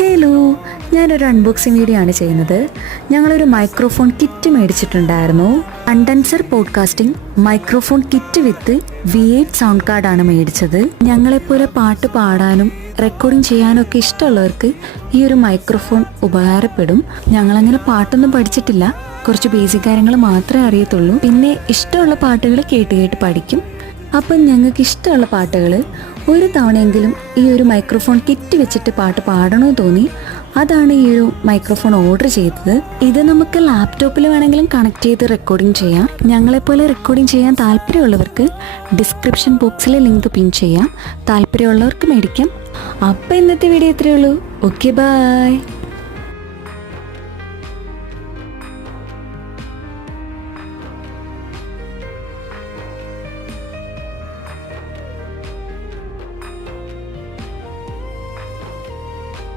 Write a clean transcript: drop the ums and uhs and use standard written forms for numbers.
Hello, ഞാനൊരു unboxing video ആണ് ചെയ്യുന്നത്. ഞങ്ങളൊരു മൈക്രോഫോൺ കിറ്റ് മേടിച്ചിട്ടുണ്ടായിരുന്നു. Condenser podcasting microphone kit with V8 sound കാർഡാണ് മേടിച്ചത്. ഞങ്ങളെപ്പോലെ പാട്ട് പാടാനും റെക്കോർഡിങ് ചെയ്യാനും ഒക്കെ ഇഷ്ടമുള്ളവർക്ക് ഈ ഒരു മൈക്രോഫോൺ ഉപകാരപ്പെടും. ഞങ്ങളങ്ങനെ പാട്ടൊന്നും പഠിച്ചിട്ടില്ല, കുറച്ച് ബേസിക് കാര്യങ്ങൾ മാത്രമേ അറിയത്തുള്ളൂ. പിന്നെ ഇഷ്ടമുള്ള പാട്ടുകൾ കേട്ട് പഠിക്കും. അപ്പം ഞങ്ങൾക്ക് ഇഷ്ടമുള്ള പാട്ടുകൾ ഒരു തവണയെങ്കിലും ഈ ഒരു മൈക്രോഫോൺ കിറ്റ് വെച്ചിട്ട് പാട്ട് പാടണമെന്ന് തോന്നി. അതാണ് ഈ ഒരു മൈക്രോഫോൺ ഓർഡർ ചെയ്തത്. ഇത് നമുക്ക് ലാപ്ടോപ്പിൽ വേണമെങ്കിലും കണക്ട് ചെയ്ത് റെക്കോർഡിംഗ് ചെയ്യാം. ഞങ്ങളെപ്പോലെ റെക്കോർഡിംഗ് ചെയ്യാൻ താല്പര്യമുള്ളവർക്ക് ഡിസ്ക്രിപ്ഷൻ ബോക്സിൽ ലിങ്ക് പിൻ ചെയ്യാം. താല്പര്യമുള്ളവർക്ക് മേടിക്കാം. അപ്പം ഇന്നത്തെ വീഡിയോ ഇത്രയേ ഉള്ളൂ. Okay, by.